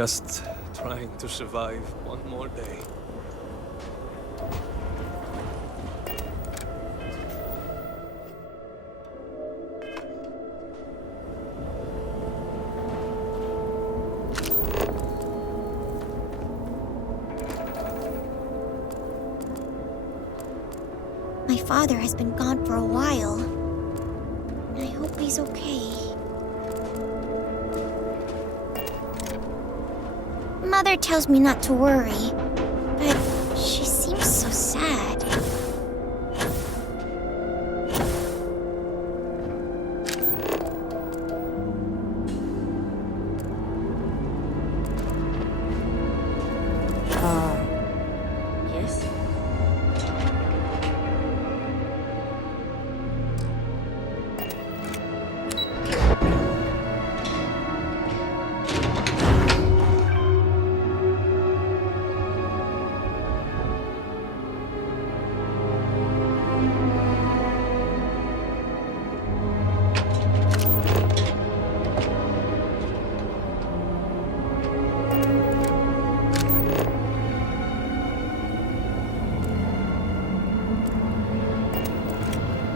Just trying to survive one more day. My father has been gone for a while. I hope he's okay. Mother tells me not to worry, but she seems so sad. Yes?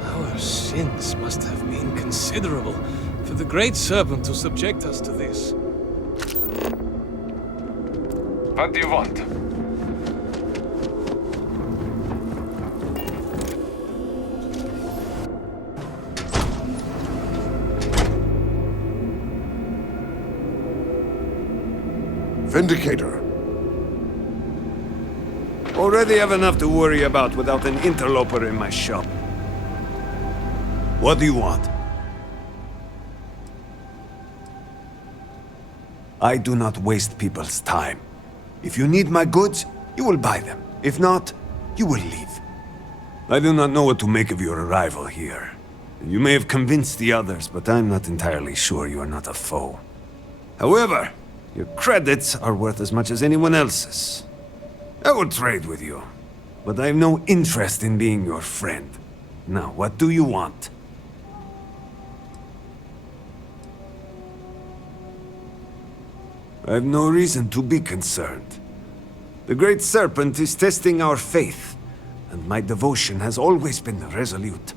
Our sins must have been considerable for the Great Serpent to subject us to this. What do you want? Vindicator. Already have enough to worry about without an interloper in my shop. What do you want? I do not waste people's time. If you need my goods, you will buy them. If not, you will leave. I do not know what to make of your arrival here. You may have convinced the others, but I'm not entirely sure you are not a foe. However, your credits are worth as much as anyone else's. I will trade with you, but I have no interest in being your friend. Now, what do you want? I have no reason to be concerned. The Great Serpent is testing our faith, and my devotion has always been resolute.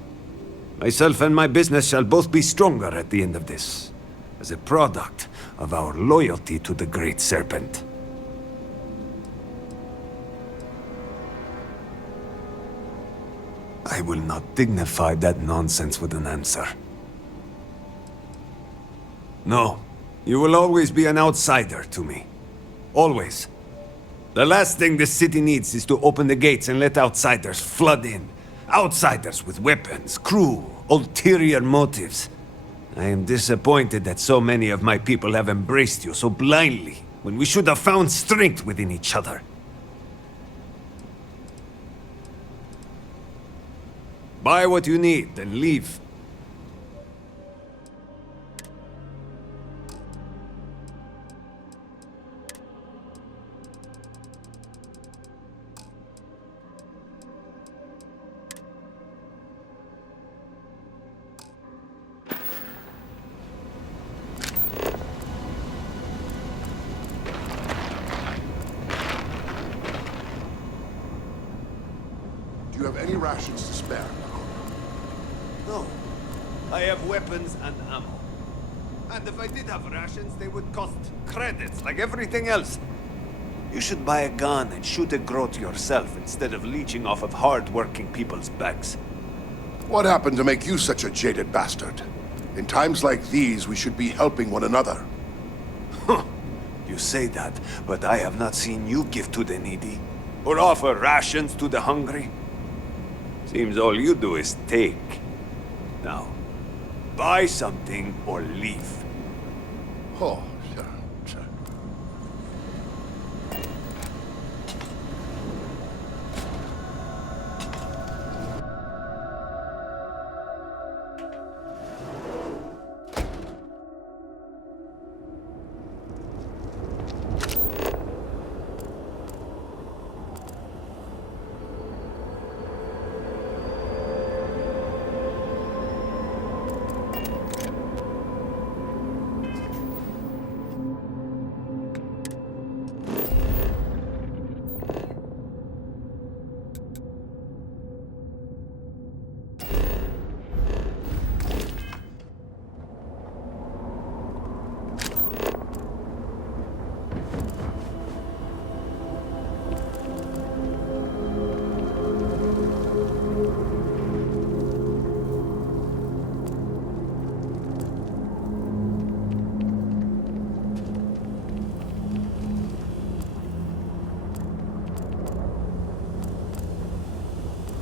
Myself and my business shall both be stronger at the end of this, as a product of our loyalty to the Great Serpent. I will not dignify that nonsense with an answer. No. You will always be an outsider to me. Always. The last thing this city needs is to open the gates and let outsiders flood in. Outsiders with weapons, crew, ulterior motives. I am disappointed that so many of my people have embraced you so blindly, when we should have found strength within each other. Buy what you need, then leave. Do you have any rations to spare? No. I have weapons and ammo. And if I did have rations, they would cost credits like everything else. You should buy a gun and shoot a growth yourself instead of leeching off of hard-working people's backs. What happened to make you such a jaded bastard? In times like these, we should be helping one another. Huh. You say that, but I have not seen you give to the needy, or offer rations to the hungry. Seems all you do is take. Now, buy something or leave. Oh, sure, sure.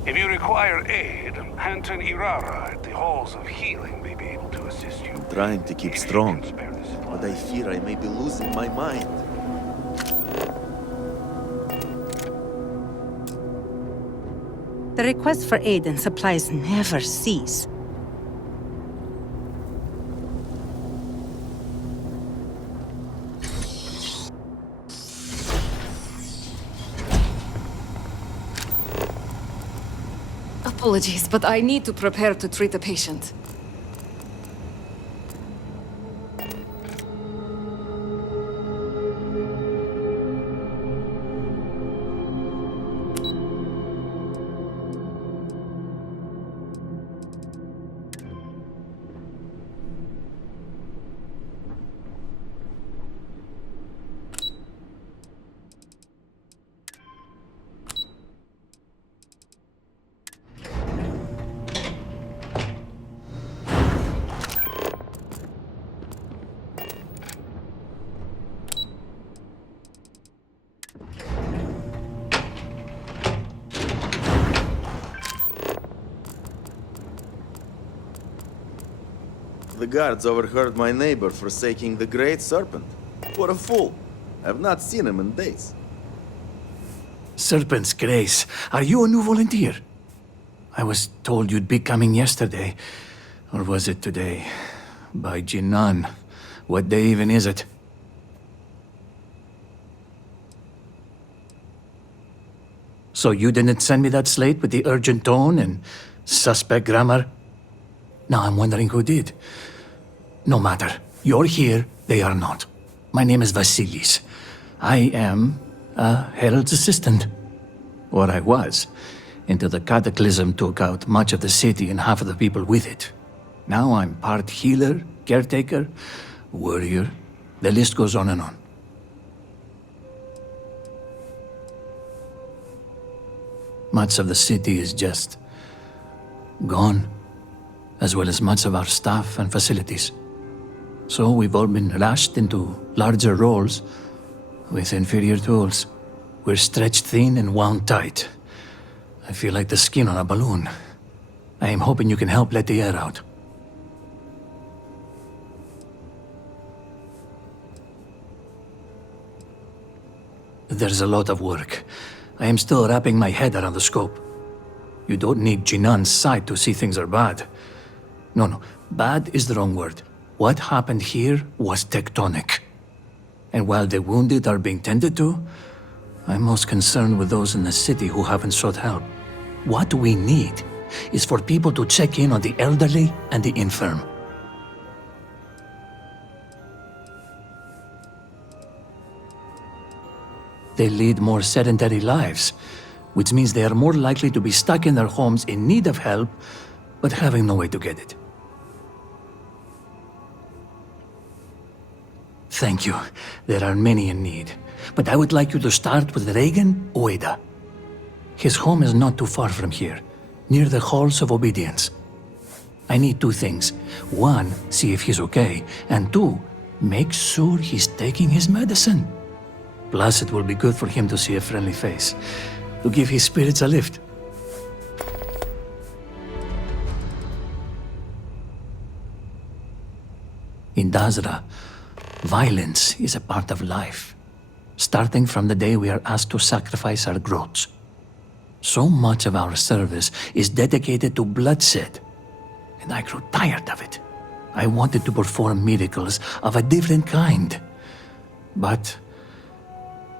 If you require aid, Hanton Irara at the Halls of Healing may be able to assist you. I'm trying to keep If you strong, can spare the supplies. but I fear I may be losing my mind. The requests for aid and supplies never cease. Apologies, but I need to prepare to treat a patient. The guards overheard my neighbor forsaking the Great Serpent. What a fool. I've not seen him in days. Serpent's Grace, are you a new volunteer? I was told you'd be coming yesterday. Or was it today? By Jinan. What day even is it? So you didn't send me that slate with the urgent tone and suspect grammar? Now I'm wondering who did. No matter. You're here, they are not. My name is Vasilis. I am a herald's assistant. Or I was, until the cataclysm took out much of the city and half of the people with it. Now I'm part healer, caretaker, warrior. The list goes on and on. Much of the city is just gone, as well as much of our staff and facilities. So we've all been rushed into larger roles with inferior tools. We're stretched thin and wound tight. I feel like the skin on a balloon. I am hoping you can help let the air out. There's a lot of work. I am still wrapping my head around the scope. You don't need Jinan's sight to see things are bad. No, bad is the wrong word. What happened here was tectonic. And while the wounded are being tended to, I'm most concerned with those in the city who haven't sought help. What we need is for people to check in on the elderly and the infirm. They lead more sedentary lives, which means they are more likely to be stuck in their homes in need of help, but having no way to get it. Thank you. There are many in need. But I would like you to start with Reagan Ueda. His home is not too far from here, near the Halls of Obedience. I need two things. One, see if he's okay, and two, make sure he's taking his medicine. Plus, it will be good for him to see a friendly face, to give his spirits a lift. In Dazra, violence is a part of life, starting from the day we are asked to sacrifice our growths. So much of our service is dedicated to bloodshed, and I grew tired of it. I wanted to perform miracles of a different kind, but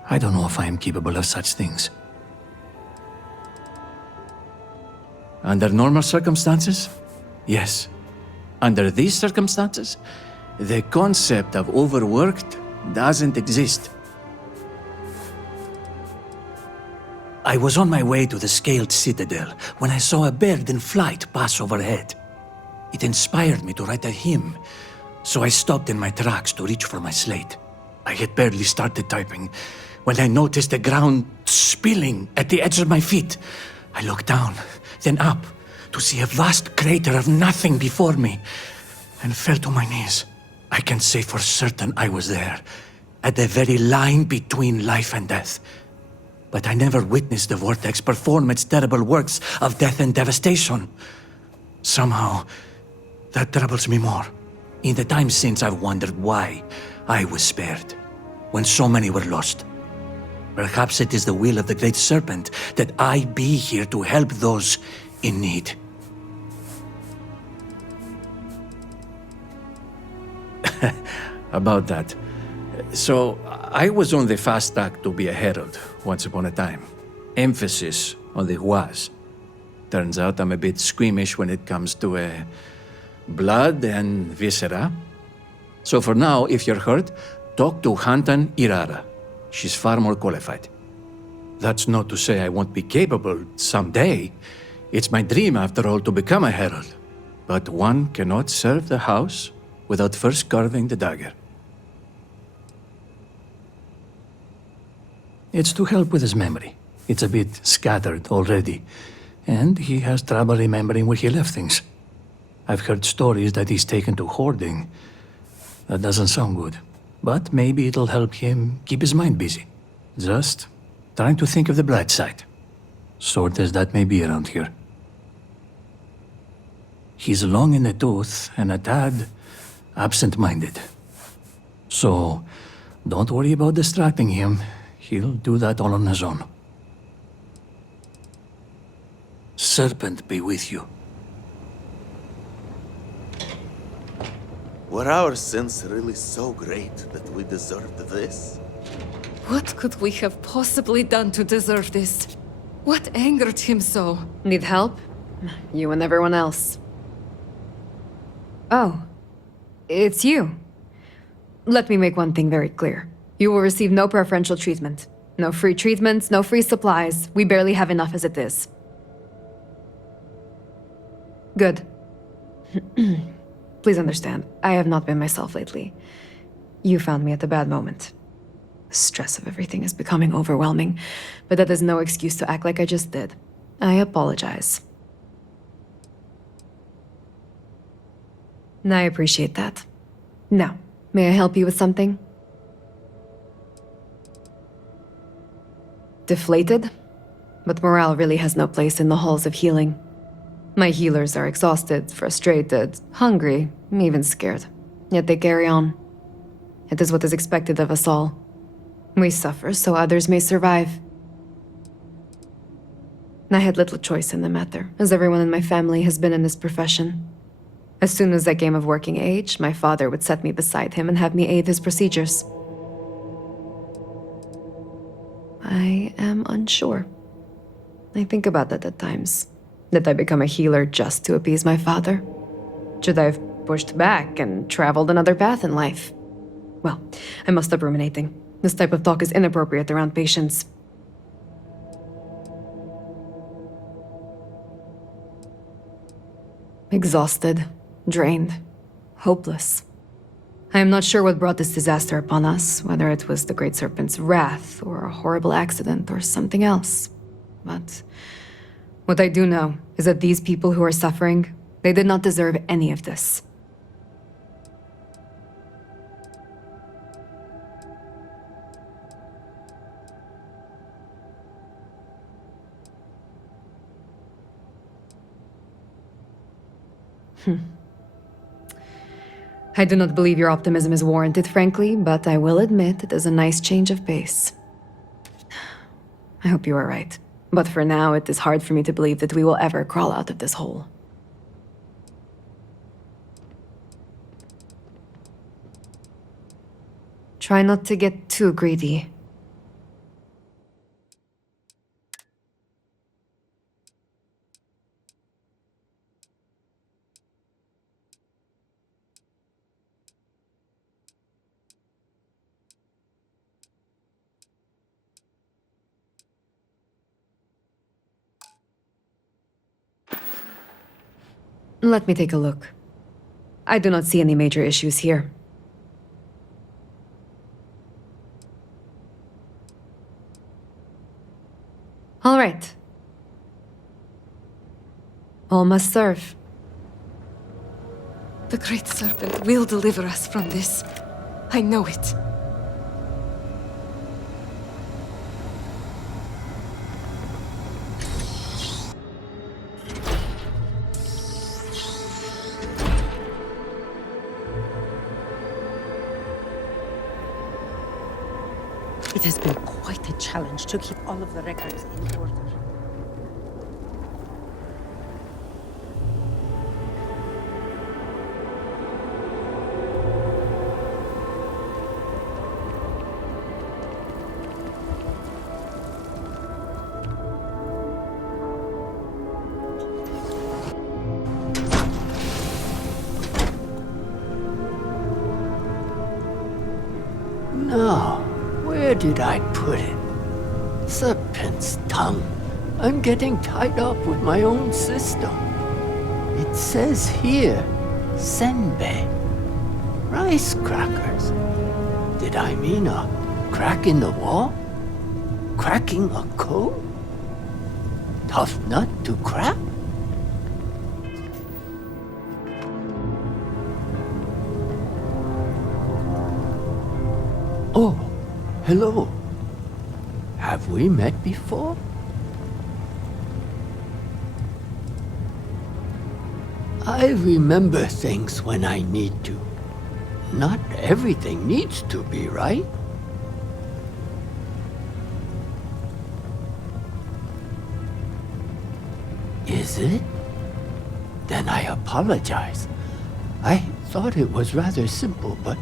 I don't know if I am capable of such things. Under normal circumstances, yes. Under these circumstances, the concept of overworked doesn't exist. I was on my way to the Scaled Citadel when I saw a bird in flight pass overhead. It inspired me to write a hymn, so I stopped in my tracks to reach for my slate. I had barely started typing when I noticed the ground spilling at the edge of my feet. I looked down, then up, to see a vast crater of nothing before me, and fell to my knees. I can say for certain I was there, at the very line between life and death. but I never witnessed the vortex perform its terrible works of death and devastation. Somehow, that troubles me more. In the time since, I've wondered why I was spared, when so many were lost. Perhaps it is the will of the Great Serpent that I be here to help those in need. About that. So, I was on the fast track to be a herald once upon a time. Emphasis on the was. Turns out I'm a bit squeamish when it comes to blood and viscera. So for now, if you're hurt, talk to Hantan Irara. She's far more qualified. That's not to say I won't be capable someday. It's my dream, after all, to become a herald. But one cannot serve the house without first carving the dagger. It's to help with his memory. It's a bit scattered already, and he has trouble remembering where he left things. I've heard stories that he's taken to hoarding. That doesn't sound good, but maybe it'll help him keep his mind busy. Just trying to think of the bright side, sort as that may be around here. He's long in the tooth and a tad absent-minded. So, don't worry about distracting him. He'll do that all on his own. Serpent be with you. Were our sins really so great that we deserved this? What could we have possibly done to deserve this? What angered him so? Need help? You and everyone else. Oh, it's you. Let me make one thing very clear. You will receive no preferential treatment. No free treatments, no free supplies. We barely have enough as it is. Good. Please understand, I have not been myself lately. You found me at a bad moment. The stress of everything is becoming overwhelming, but that is no excuse to act like I just did. I apologize. I appreciate that. Now, may I help you with something? Deflated? But morale really has no place in the halls of healing. My healers are exhausted, frustrated, hungry, even scared. Yet they carry on. It is what is expected of us all. We suffer so others may survive. I had little choice in the matter, as everyone in my family has been in this profession. As soon as I came of working age, my father would set me beside him and have me aid his procedures. I am unsure. I think about that at times. Did I become a healer just to appease my father? Should I have pushed back and traveled another path in life? Well, I must stop ruminating. This type of talk is inappropriate around patients. Exhausted, drained, hopeless. I am not sure what brought this disaster upon us, whether it was the Great Serpent's wrath, or a horrible accident, or something else. But what I do know is that these people who are suffering, they did not deserve any of this. I do not believe your optimism is warranted, frankly, but I will admit it is a nice change of pace. I hope you are right. But for now, it is hard for me to believe that we will ever crawl out of this hole. Try not to get too greedy. Let me take a look. I do not see any major issues here. All right. All must serve. The Great Serpent will deliver us from this. I know it. It has been quite a challenge to keep all of the records in order. Now, where did I put it? Serpent's tongue. I'm getting tied up with my own system. It says here, senbei. Rice crackers. Did I mean a crack in the wall? Cracking a code? Tough nut to crack? Oh, hello. Have we met before? I remember things when I need to. Not everything needs to be, right? Is it? Then I apologize. I thought it was rather simple, but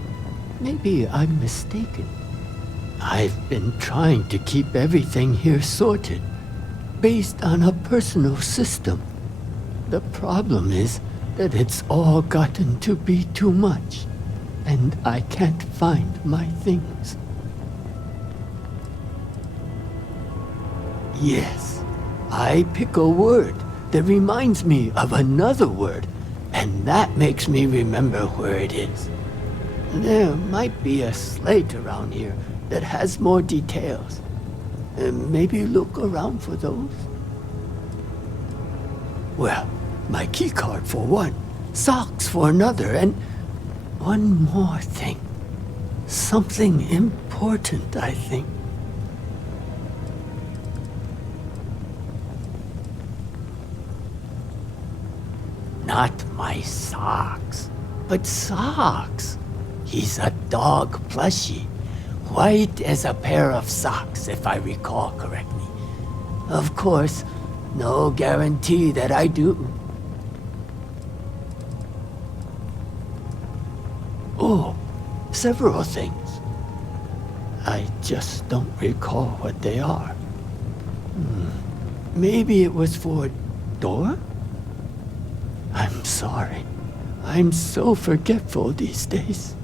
maybe I'm mistaken. I've been trying to keep everything here sorted, based on a personal system. The problem is that it's all gotten to be too much, and I can't find my things. Yes, I pick a word that reminds me of another word, and that makes me remember where it is. There might be a slate around here that has more details. Maybe look around for those. Well, my keycard for one, socks for another, and one more thing. Something important, I think. Not my socks, but socks. He's a dog plushie. White as a pair of socks, if I recall correctly. Of course, no guarantee that I do. Oh, several things. I just don't recall what they are. Maybe it was for Dora? I'm sorry. I'm so forgetful these days.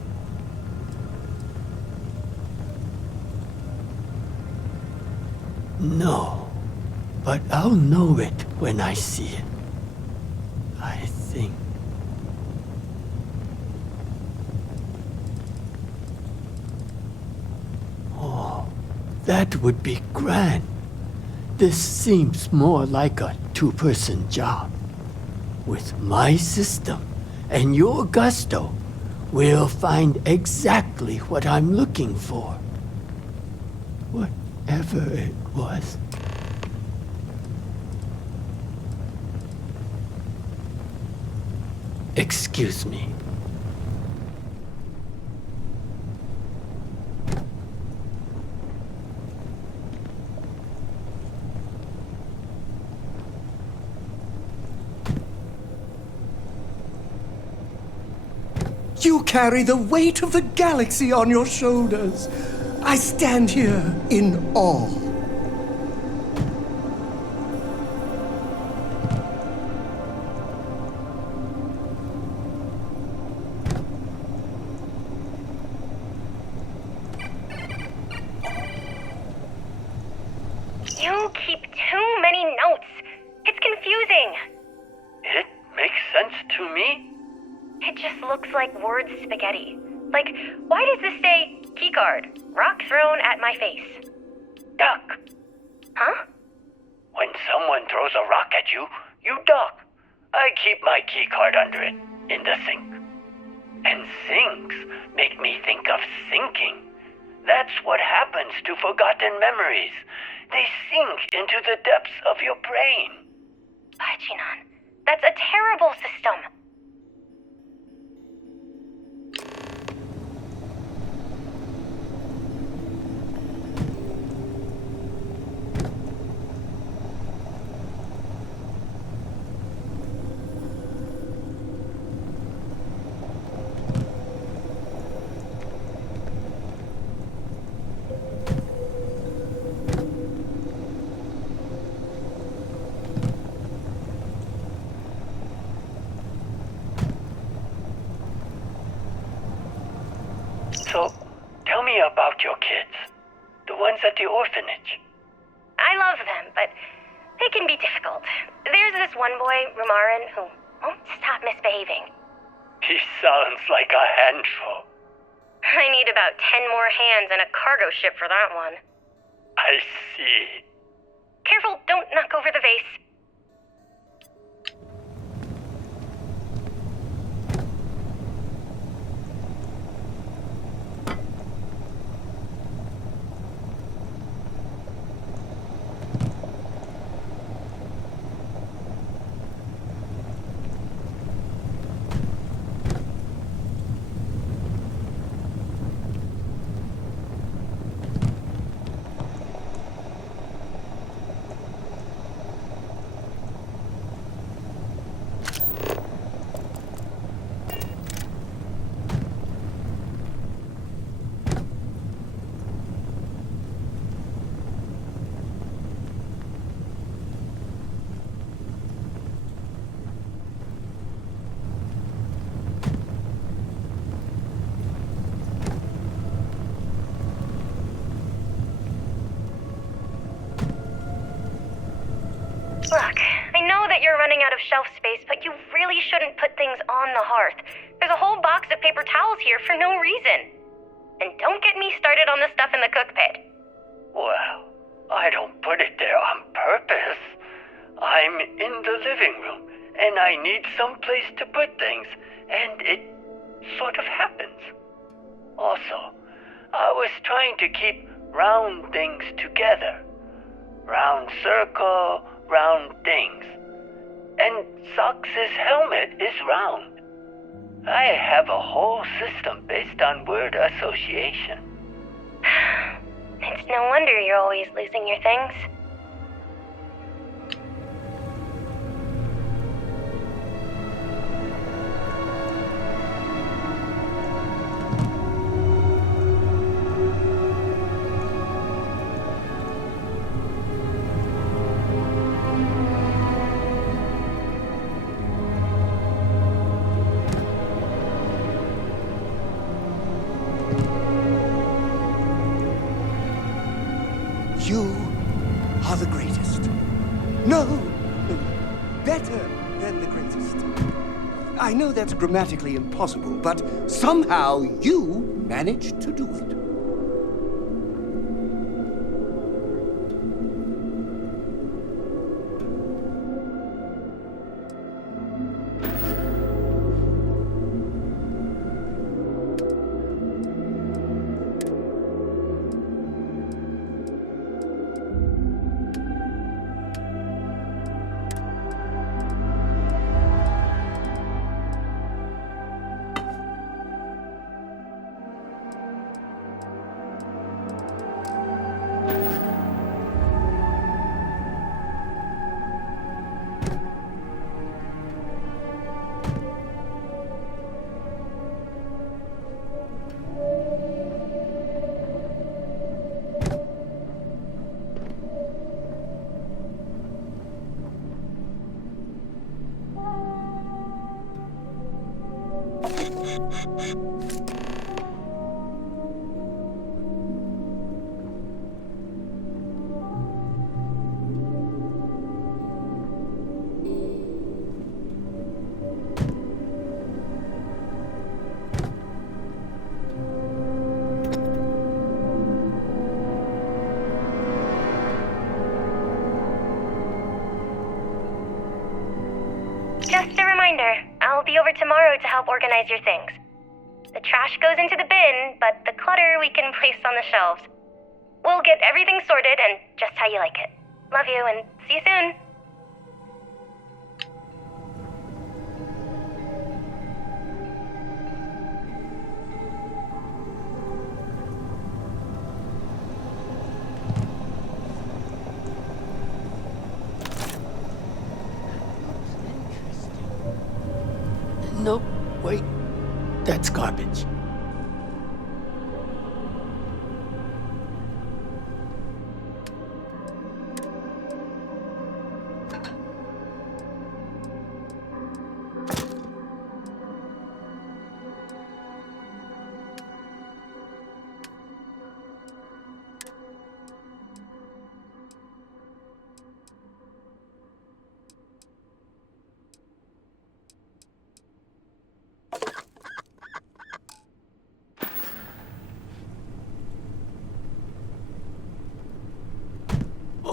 No, but I'll know it when I see it. I think. Oh, that would be grand. This seems more like a two-person job. With my system and your gusto, we'll find exactly what I'm looking for. Whatever it was. Excuse me. You carry the weight of the galaxy on your shoulders. I stand here in awe. You keep too many notes. It's confusing. It makes sense to me. It just looks like word spaghetti. Like, why does this say keycard? Rock thrown at my face. Duck. Huh? When someone throws a rock at you, you duck. I keep my keycard under it, in the sink. And sinks make me think of sinking. That's what happens to forgotten memories. They sink into the depths of your brain. Pachinon, that's a terrible system. but they can be difficult. There's this one boy, Rumarin, who won't stop misbehaving. He sounds like a handful. I need about 10 more hands and a cargo ship for that one. I see. Careful, don't knock over the vase. Look, I know that you're running out of shelf space, but you really shouldn't put things on the hearth. There's a whole box of paper towels here for no reason. And don't get me started on the stuff in the cook pit. Well, I don't put it there on purpose. I'm in the living room, and I need some place to put things, and it sort of happens. Also, I was trying to keep round things together. Round circle, round things. And Sox's helmet is round. I have a whole system based on word association. It's no wonder you're always losing your things. You are the greatest. No, better than the greatest. I know that's grammatically impossible, but somehow you managed to do it. Just a reminder, I'll be over tomorrow to help organize your things. The trash goes into the bin, but the clutter we can place on the shelves. We'll get everything sorted and just how you like it. Love you and see you soon. No, wait. That's garbage.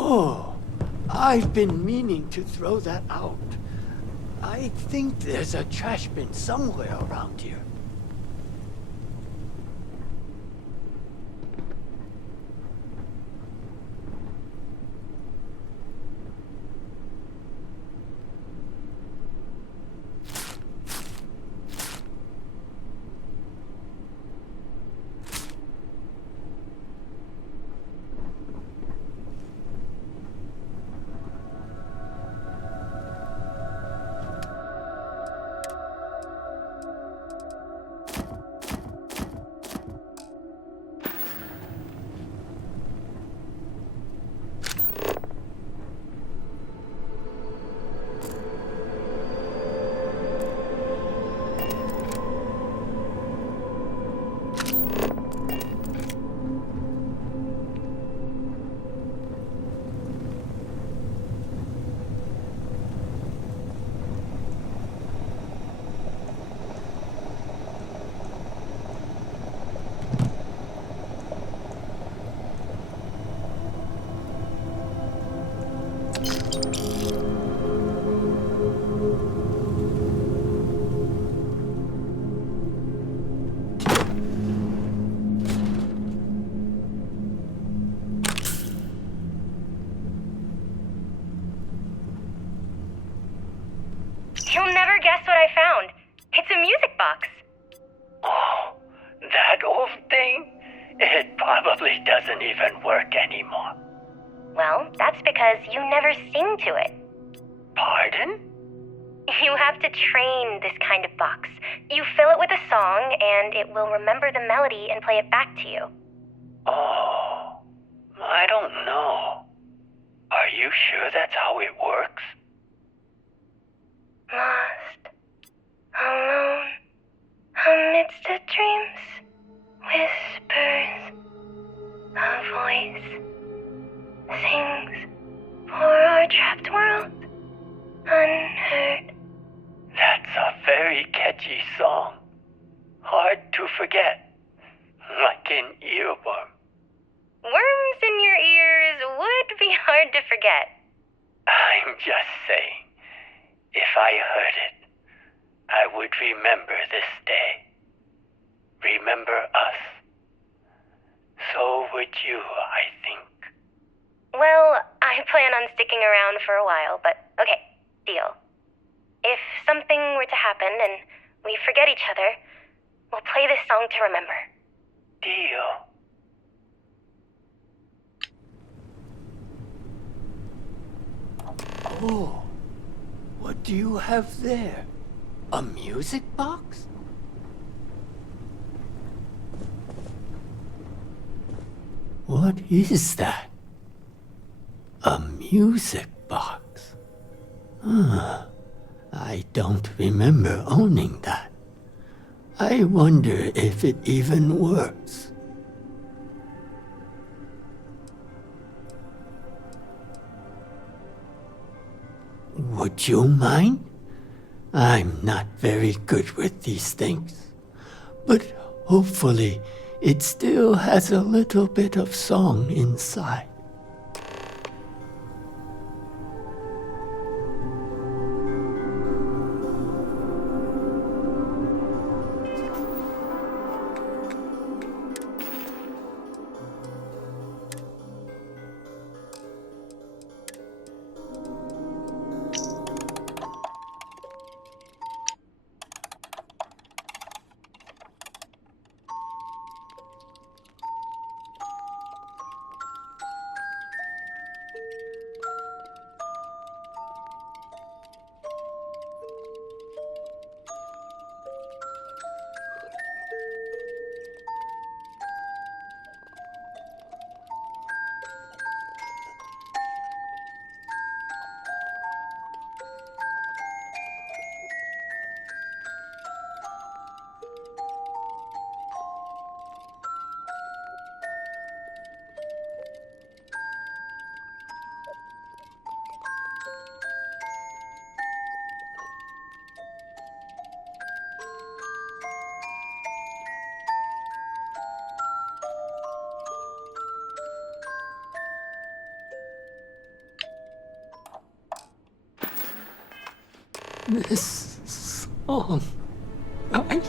Oh, I've been meaning to throw that out. I think there's a trash bin somewhere around here. You'll never guess what I found. It's a music box. Oh, that old thing? It probably doesn't even work anymore. Well, that's because you never sing to it. Pardon? You have to train this kind of box. You fill it with a song, and it will remember the melody and play it back to you. Oh, I don't know. Are you sure that's how it works? Lost, alone, amidst the dreams, whispers, a voice sings for our trapped world, unheard. That's a very catchy song. Hard to forget. Like an earworm. Worms in your ears would be hard to forget. I'm just saying. If I heard it, I would remember this day. Remember us. So would you, I think. Well, I plan on sticking around for a while, but okay, deal. If something were to happen and we forget each other, we'll play this song to remember. Deal. Oh. What do you have there? A music box? What is that? A music box? I don't remember owning that. I wonder if it even works. Would you mind? I'm not very good with these things, but hopefully it still has a little bit of song inside. This song. I can't.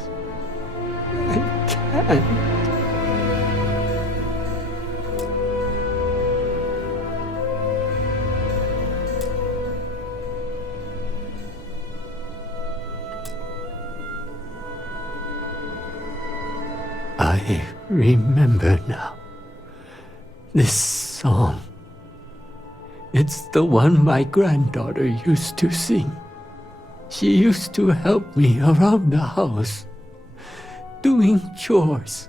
I remember now. This song. It's the one my granddaughter used to sing. She used to help me around the house, doing chores,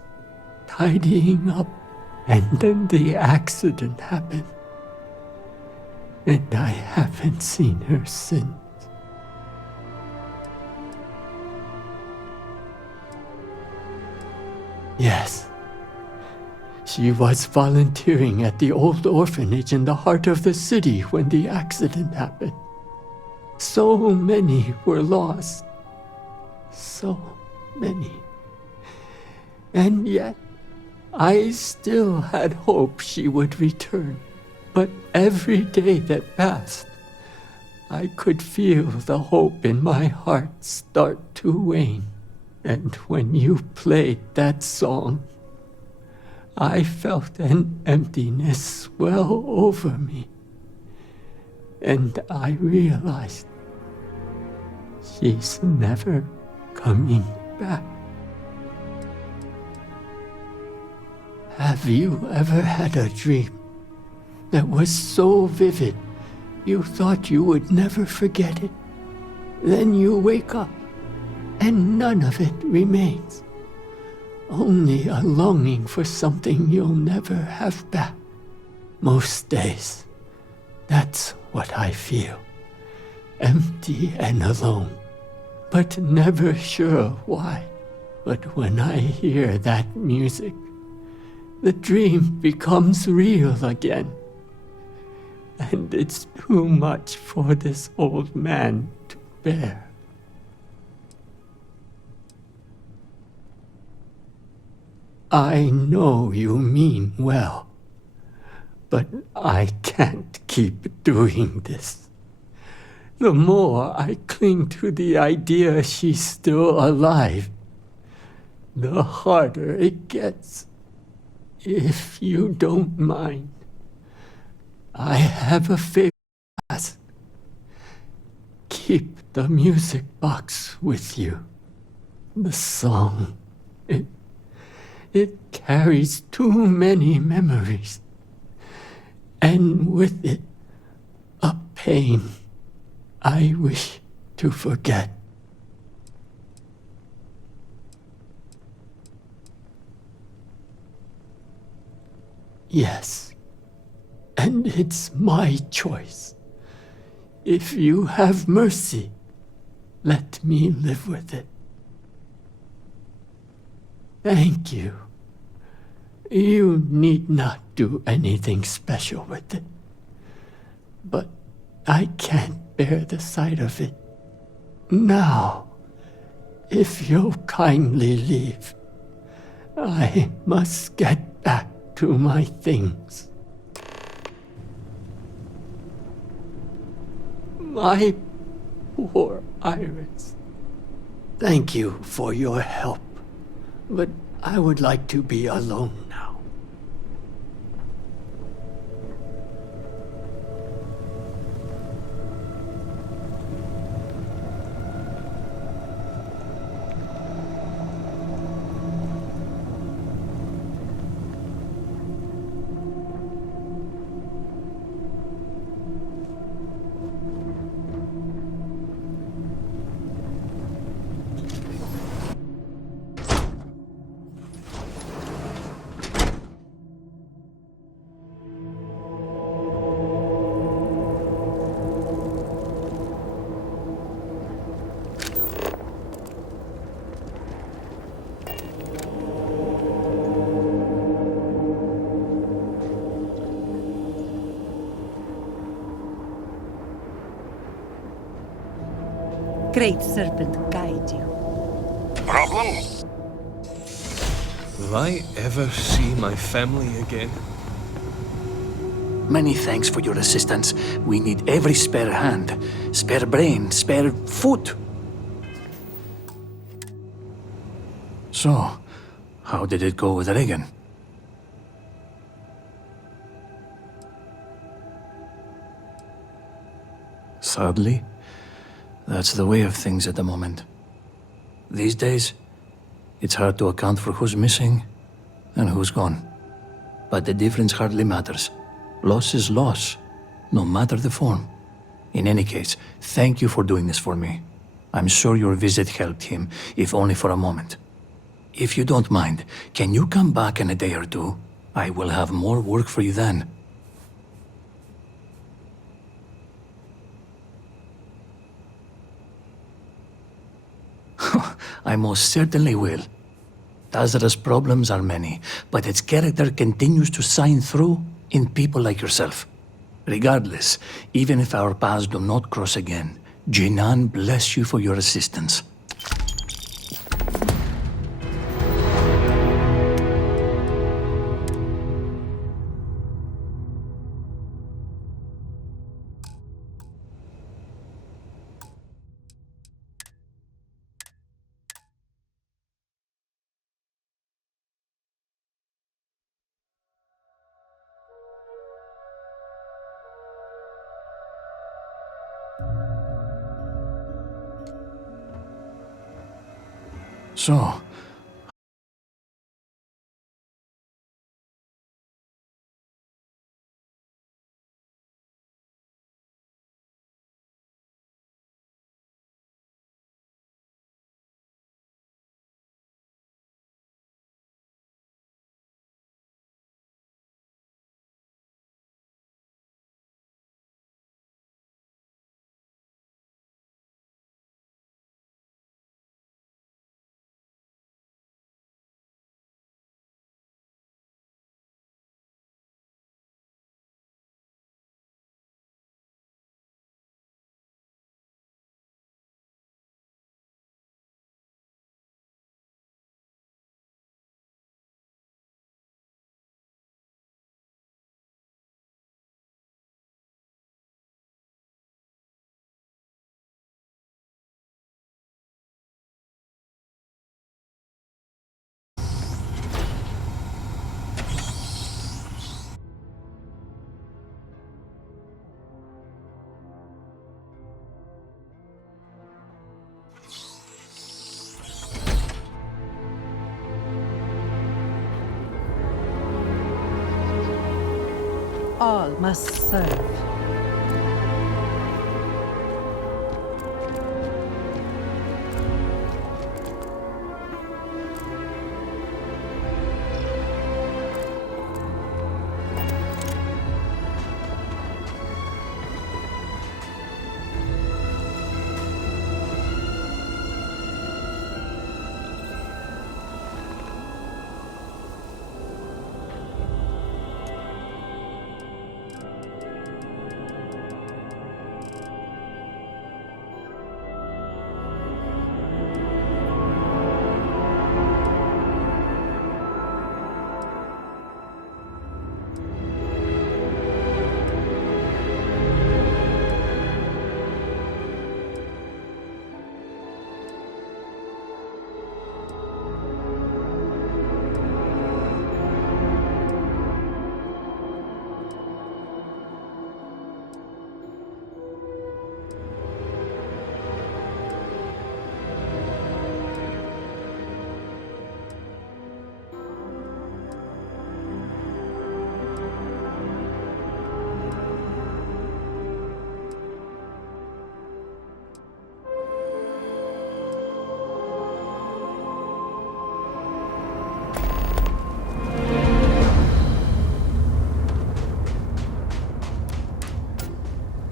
tidying up, and then the accident happened. And I haven't seen her since. Yes. She was volunteering at the old orphanage in the heart of the city when the accident happened. So many were lost. So many. And yet, I still had hope she would return. But every day that passed, I could feel the hope in my heart start to wane. And when you played that song, I felt an emptiness swell over me. And I realized she's never coming back. Have you ever had a dream that was so vivid you thought you would never forget it? Then you wake up and none of it remains. Only a longing for something you'll never have back. Most days, that's what I feel. Empty and alone, but never sure why. But when I hear that music, the dream becomes real again. And it's too much for this old man to bear. I know you mean well, but I can't keep doing this. The more I cling to the idea she's still alive, the harder it gets. If you don't mind, I have a favor to ask. Keep the music box with you. The song, it carries too many memories, and with it, a pain I wish to forget. Yes, and it's my choice. If you have mercy, let me live with it. Thank you. You need not do anything special with it. But I can't bear the sight of it. Now, if you'll kindly leave, I must get back to my things. My poor Iris. Thank you for your help. But I would like to be alone now. Great Serpent guide you. Problem? Will I ever see my family again? Many thanks for your assistance. We need every spare hand, spare brain, spare foot. So, how did it go with Reagan? Sadly, that's the way of things at the moment. These days, it's hard to account for who's missing and who's gone. But the difference hardly matters. Loss is loss, no matter the form. In any case, thank you for doing this for me. I'm sure your visit helped him, if only for a moment. If you don't mind, can you come back in a day or two? I will have more work for you then. I most certainly will. Tazra's problems are many, but its character continues to shine through in people like yourself. Regardless, even if our paths do not cross again, Jinan bless you for your assistance. So, All must serve.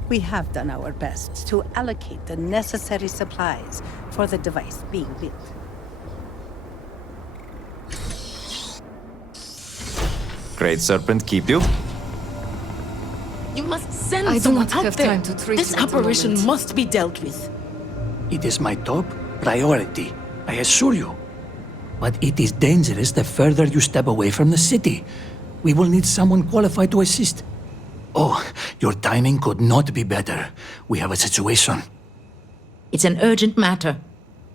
We have done our best to allocate the necessary supplies for the device being built. Great Serpent keep you? You must send I do someone not out have there. time to treat This it at the apparition moment. must be dealt with. it is my top priority, I assure you. But it is dangerous the further you step away from the city. We will need someone qualified to assist. Oh, your timing could not be better. We have a situation. It's an urgent matter.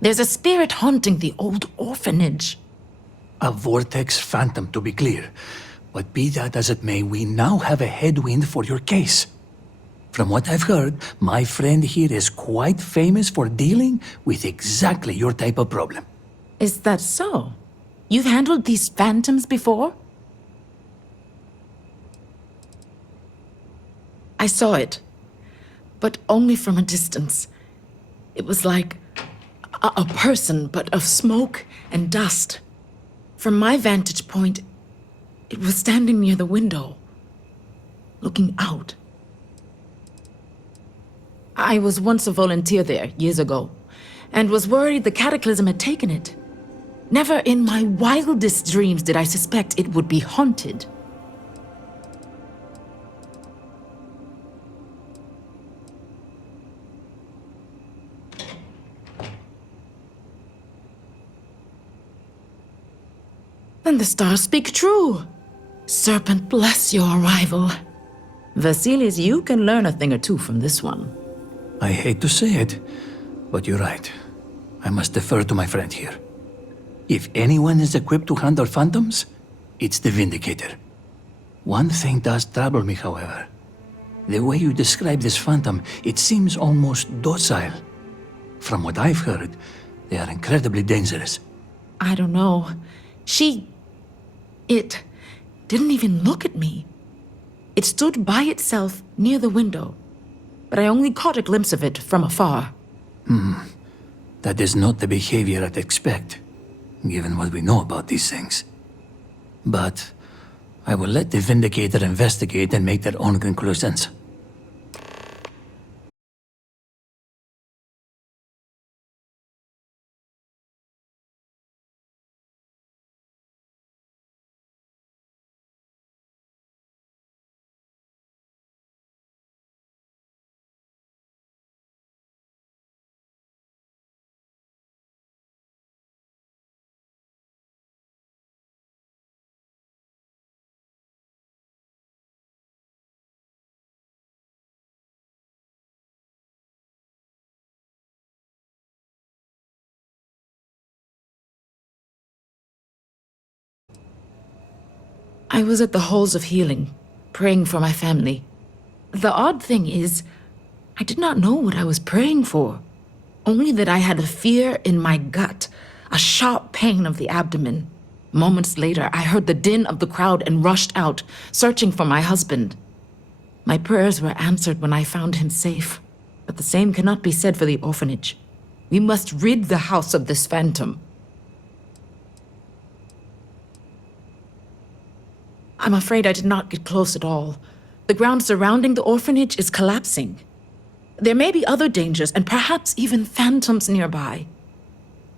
There's a spirit haunting the old orphanage. A vortex phantom, to be clear. But be that as it may, we now have a headwind for your case. From what I've heard, my friend here is quite famous for dealing with exactly your type of problem. Is that so? You've handled these phantoms before? I saw it, but only from a distance. It was like a person, but of smoke and dust. From my vantage point, it was standing near the window, looking out. I was once a volunteer there, years ago, and was worried the cataclysm had taken it. Never in my wildest dreams did I suspect it would be haunted. Then the stars speak true. Serpent, bless your arrival. Vasilis, you can learn a thing or two from this one. I hate to say it, but you're right. I must defer to my friend here. If anyone is equipped to handle phantoms, it's the Vindicator. One thing does trouble me, however. The way you describe this phantom, it seems almost docile. From what I've heard, they are incredibly dangerous. I don't know. It didn't even look at me. It stood by itself near the window, but I only caught a glimpse of it from afar. That is not the behavior I'd expect, given what we know about these things. But I will let the Vindicator investigate and make their own conclusions. I was at the Halls of Healing, praying for my family. The odd thing is, I did not know what I was praying for. Only that I had a fear in my gut, a sharp pain of the abdomen. Moments later, I heard the din of the crowd and rushed out, searching for my husband. My prayers were answered when I found him safe, but the same cannot be said for the orphanage. We must rid the house of this phantom. I'm afraid I did not get close at all. The ground surrounding the orphanage is collapsing. There may be other dangers and perhaps even phantoms nearby.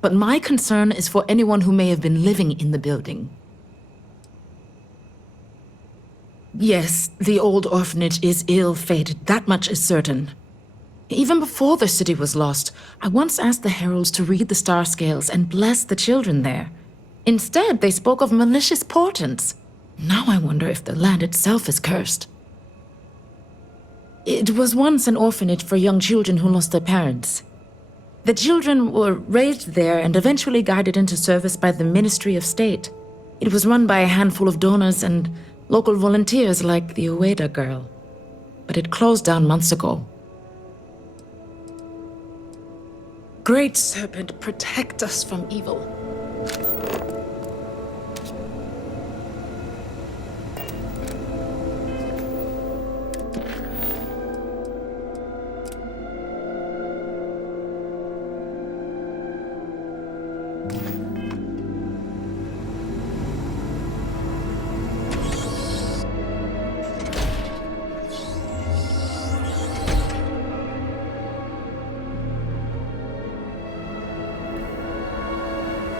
But my concern is for anyone who may have been living in the building. Yes, the old orphanage is ill-fated, that much is certain. Even before the city was lost, I once asked the heralds to read the star scales and bless the children there. Instead, they spoke of malicious portents. Now I wonder if the land itself is cursed. It was once an orphanage for young children who lost their parents. The children were raised there and eventually guided into service by the Ministry of State. It was run by a handful of donors and local volunteers like the Ueda girl. But it closed down months ago. Great Serpent, protect us from evil.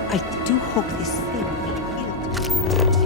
I do hope this thing will yield.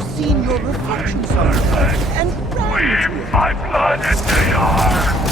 have seen your reflection somewhere and ran to it. My blood and they are.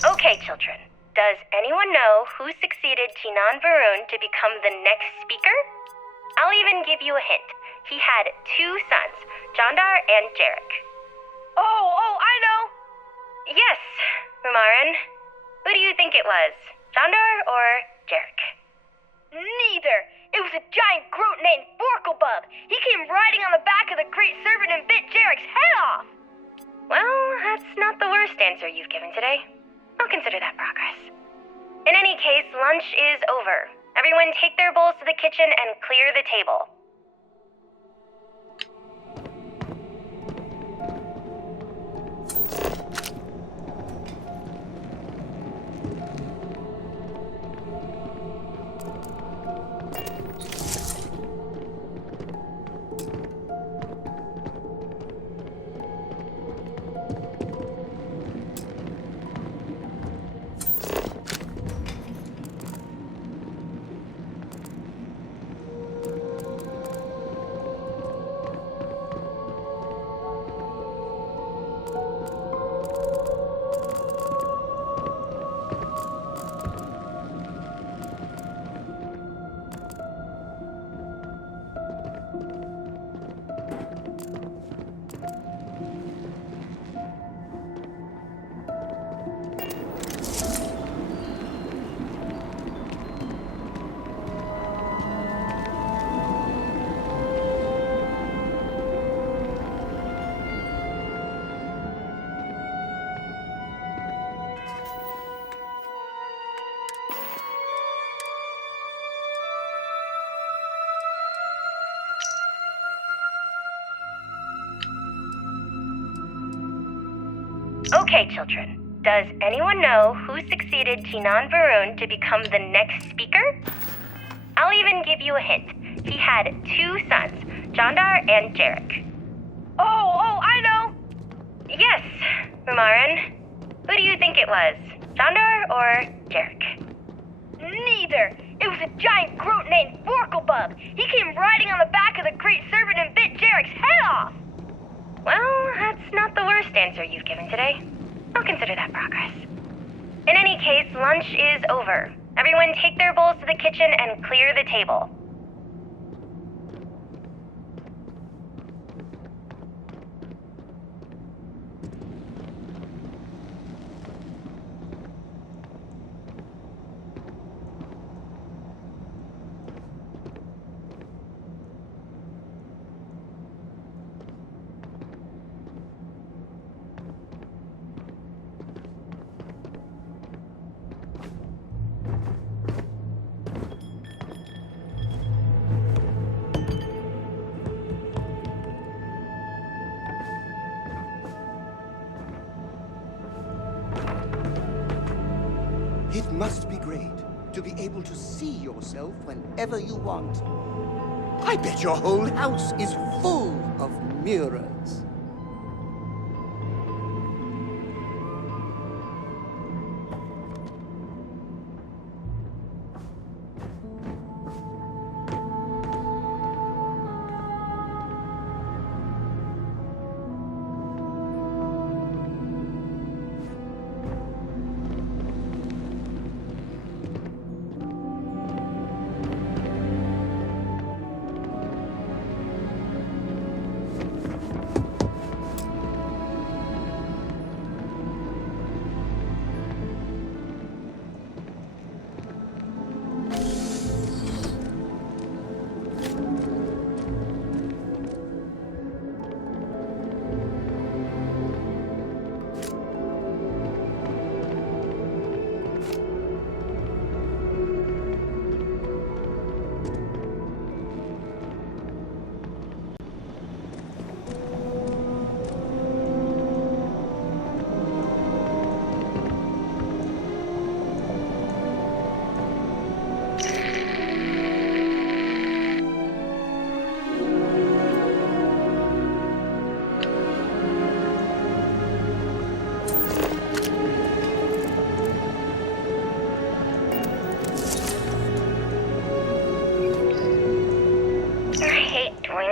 Okay, children. Does anyone know who succeeded Jinan Varun to become the next speaker? I'll even give you a hint. He had two sons, Jandar and Jarek. Oh, I know! Yes, Rumaran. Who do you think it was, Jandar or Jarek? Neither. It was a giant Groot named Borklebub. He came riding on the back of the Great Serpent and bit Jarek's head off. Well, worst answer you've given today. I'll consider that progress. In any case, lunch is over. Everyone take their bowls to the kitchen and clear the table. Okay, children. Does anyone know who succeeded Tinan Varun to become the next speaker? I'll even give you a hint. He had 2 sons, Jandar and Jarek. Oh, I know! Yes, Umaran. Who do you think it was, Jandar or Jarek? Neither. It was a giant groot named Vorkelbub. He came riding on the back of the Great Serpent and bit Jarek's head off! Well, that's not the worst answer you've given today. I'll consider that progress. In any case, lunch is over. Everyone take their bowls to the kitchen and clear the table. It must be great to be able to see yourself whenever you want. I bet your whole house is full of mirrors.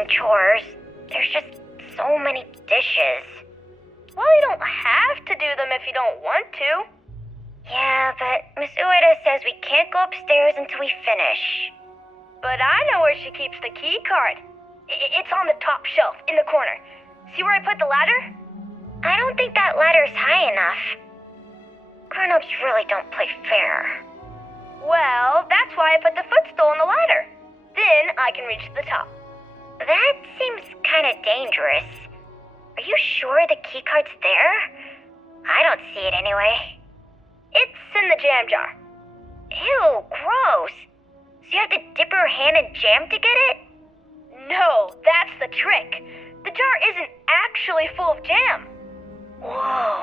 Chores. There's just so many dishes. Well, you don't have to do them if you don't want to. Yeah, but Miss Ueda says we can't go upstairs until we finish. But I know where she keeps the key card. It's on the top shelf, in the corner. See where I put the ladder? I don't think that ladder's high enough. Grown-ups really don't play fair. Well, that's why I put the footstool on the ladder. Then I can reach the top. That seems kind of dangerous. Are you sure the keycard's there? I don't see it anyway. It's in the jam jar. Ew, gross. So you have to dip your hand in jam to get it? No, that's the trick. The jar isn't actually full of jam. Whoa.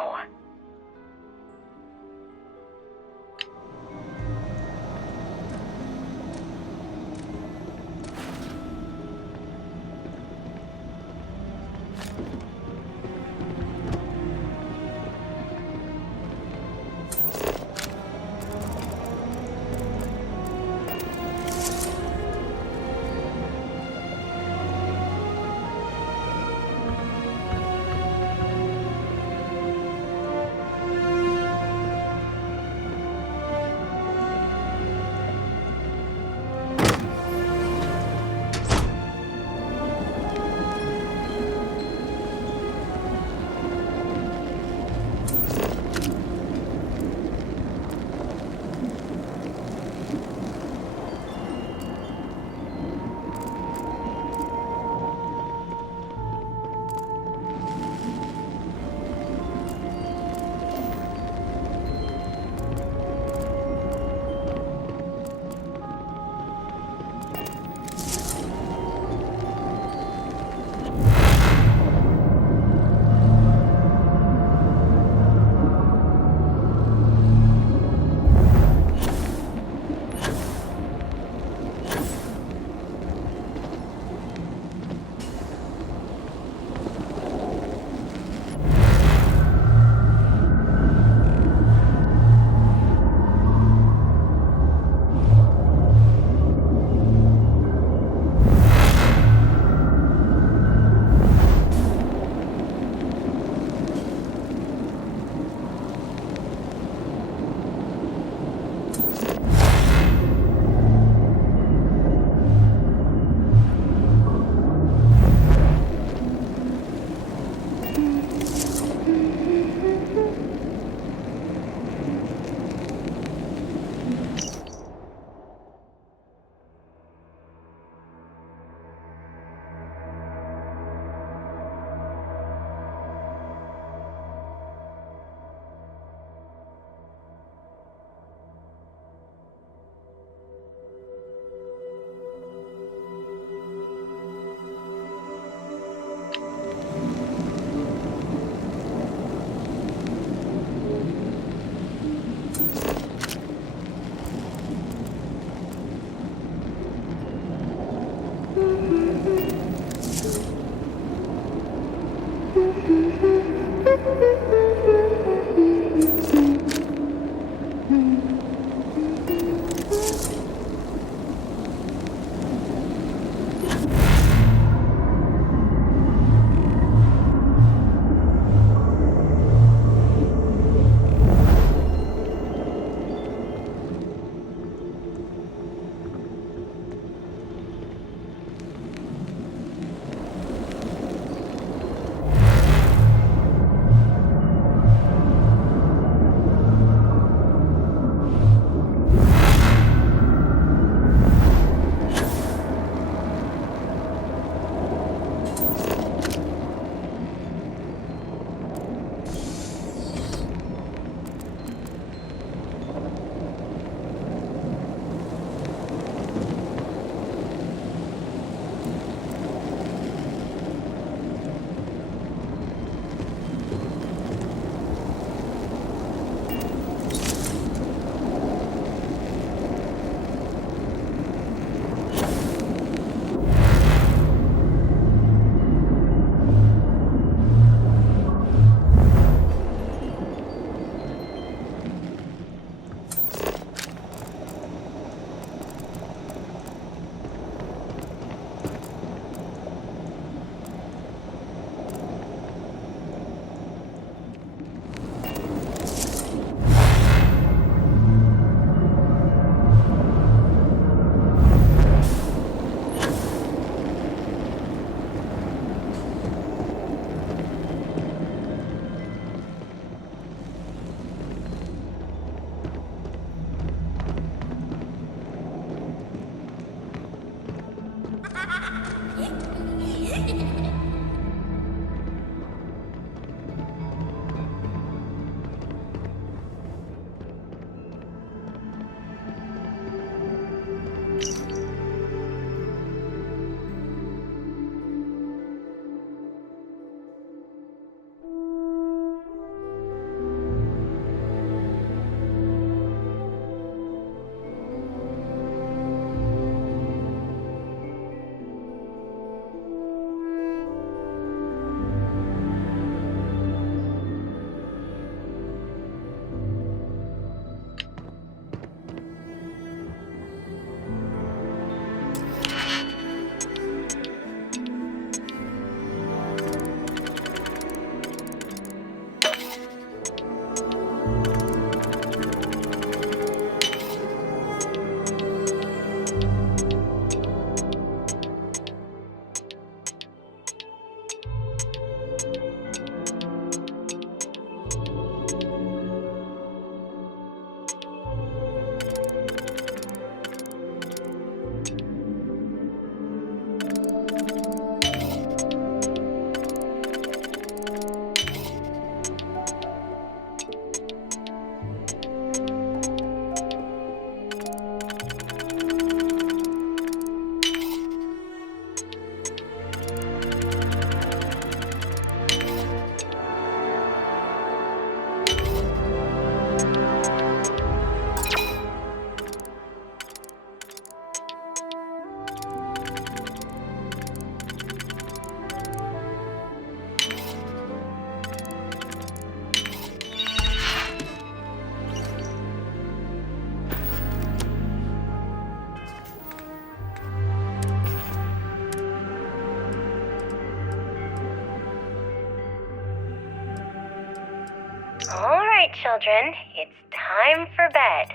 Alright, children. It's time for bed.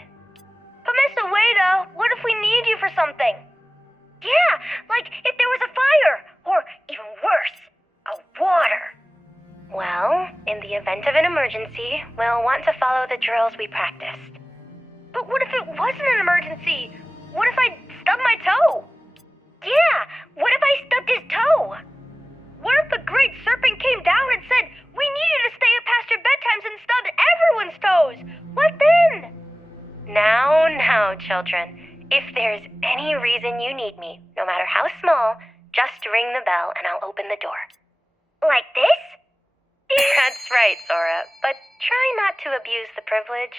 But Miss Ueda, what if we need you for something? Yeah, like if there was a fire, or even worse, a water. Well, in the event of an emergency, we'll want to follow the drills we practiced. But what if it wasn't an emergency? What if I stubbed my toe? Yeah, what if I stubbed his toe? What if the Great Serpent came down and said we needed to stay up past your bedtimes and stubbed everyone's toes? What then? Now, children. If there's any reason you need me, no matter how small, just ring the bell and I'll open the door. Like this? That's right, Sora, but try not to abuse the privilege.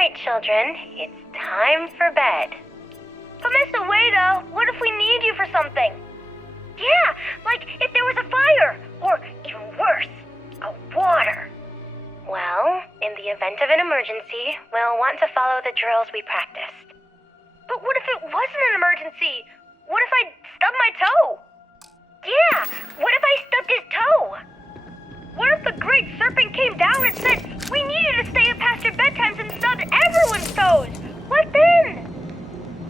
Alright, children, it's time for bed. But Miss Ueda, what if we need you for something? Yeah, like if there was a fire, or even worse, a water. Well, in the event of an emergency, we'll want to follow the drills we practiced. But what if it wasn't an emergency? What if I stubbed my toe? Yeah, what if I stubbed his toe? What if the Great Serpent came down and said, we need you to stay up past your bedtimes and stubbed everyone's toes? What then?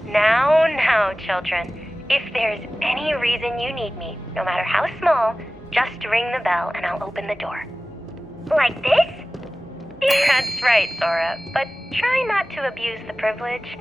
Now, children. If there's any reason you need me, no matter how small, just ring the bell and I'll open the door. Like this? That's right, Sora, but try not to abuse the privilege.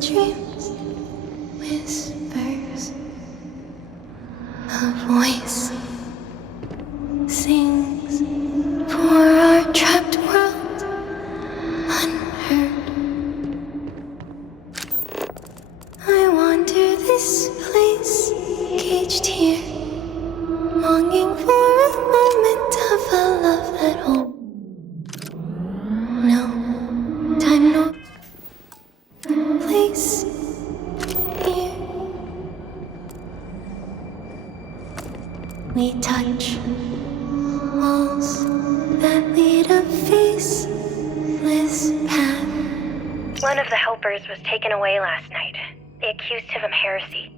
dreams, whispers, a voice sings for our trapped world unheard. I wander this place, caged here, longing for a moment of a love at home. No time, no place here. We touch walls that lead a faceless path. One of the helpers was taken away last night. They accused him of heresy.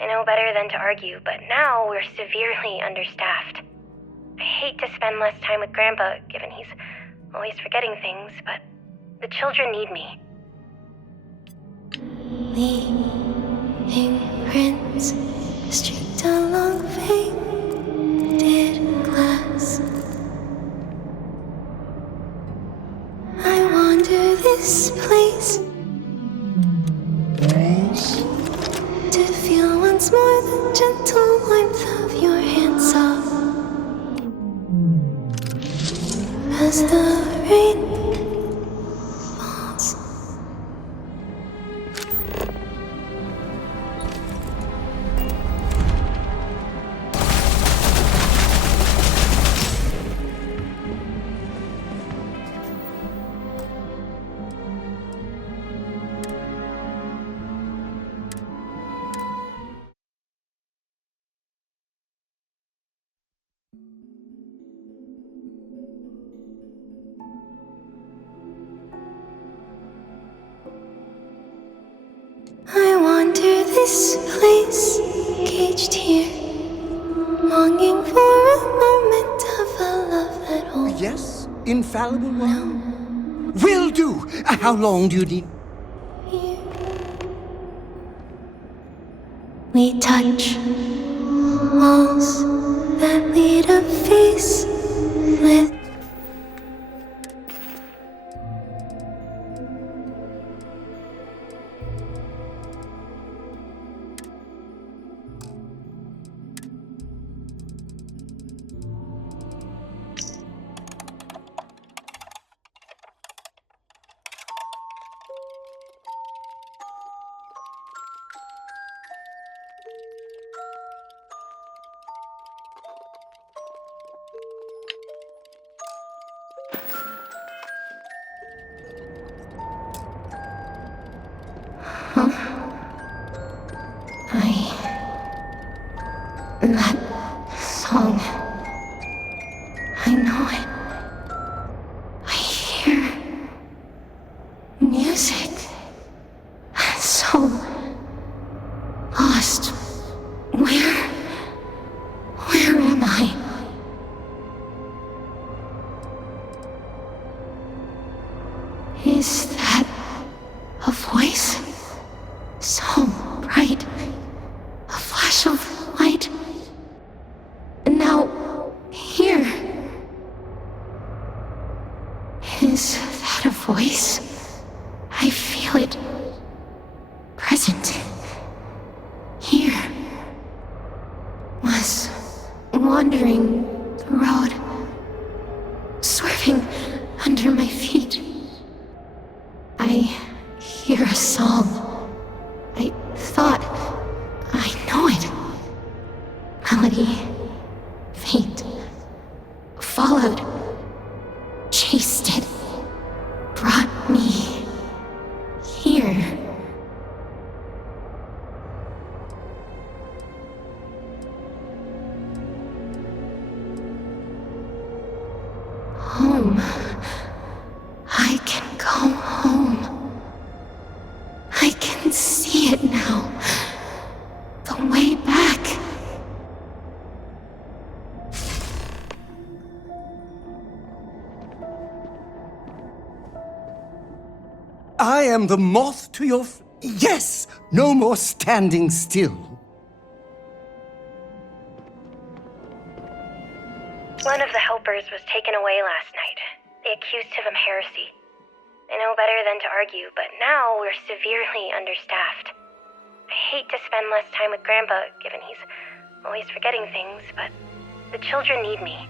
I know better than to argue, but now we're severely understaffed. I hate to spend less time with Grandpa, given he's always forgetting things, but the children need me. Leaving prints streaked along faded glass. I wander this place to feel once more the gentle warmth of your as the rain falls. I wander this place, caged here, longing for a moment of a love that holds. Yes, infallible one? Will do! How long do you need? We touch walls that lead a face with. That song. I know it. I hear music. I'm so lost. Where am I? Is that a voice? So bright. A flash of light. And now, here. Is that a voice? I feel it. Present. Here. Was wandering the road. Swerving under my feet. I hear a song. I thought I know it. Melody. Faint. Followed. Chased it. Brought me here. Home. I can go home. I can see it now. The way back. I am the moth to your yes! No more standing still. One of the helpers was taken away last night. They accused him of heresy. I know better than to argue, but now we're severely understaffed. I hate to spend less time with Grandpa, given he's always forgetting things, but the children need me.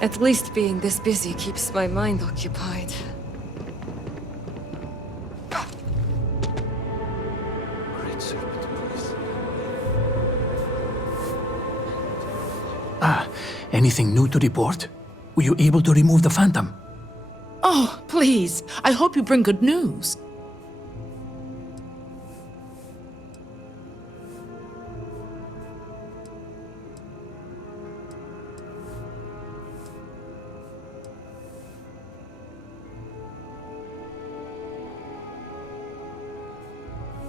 At least being this busy keeps my mind occupied. Anything new to report? Were you able to remove the Phantom? Oh, please. I hope you bring good news.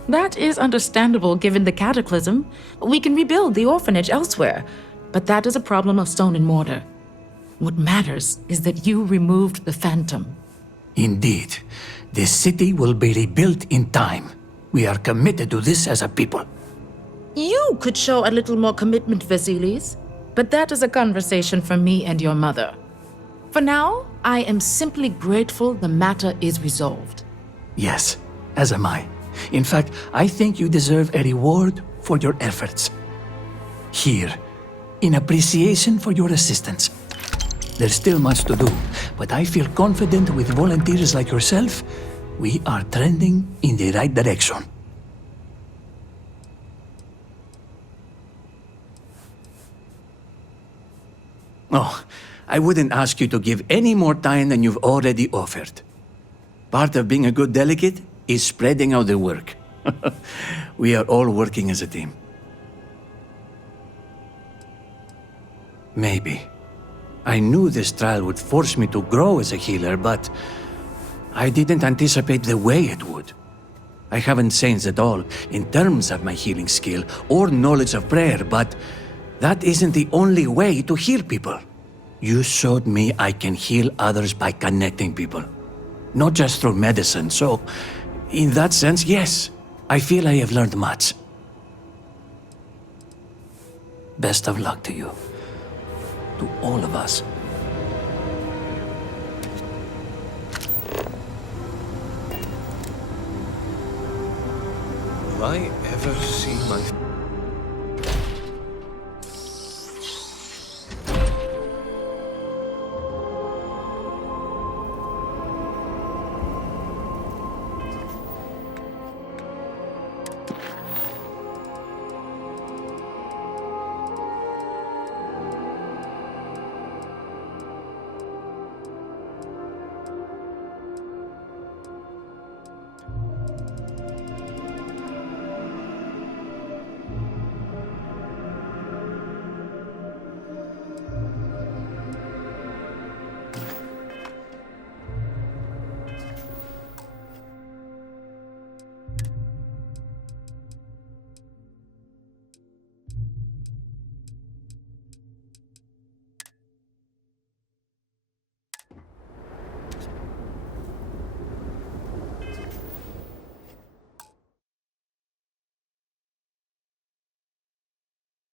That is understandable given the cataclysm. We can rebuild the orphanage elsewhere, but that is a problem of stone and mortar. What matters is that you removed the Phantom. Indeed. The city will be rebuilt in time. We are committed to this as a people. You could show a little more commitment, Vasilis, but that is a conversation for me and your mother. For now, I am simply grateful the matter is resolved. Yes, as am I. In fact, I think you deserve a reward for your efforts. Here, in appreciation for your assistance. There's still much to do, but I feel confident with volunteers like yourself, we are trending in the right direction. Oh, I wouldn't ask you to give any more time than you've already offered. Part of being a good delegate is spreading out the work. We are all working as a team. Maybe. I knew this trial would force me to grow as a healer, but I didn't anticipate the way it would. I haven't changed at all in terms of my healing skill or knowledge of prayer, but that isn't the only way to heal people. You showed me I can heal others by connecting people, not just through medicine, so in that sense, yes, I feel I have learned much. Best of luck to you. To all of us. Will I ever see my...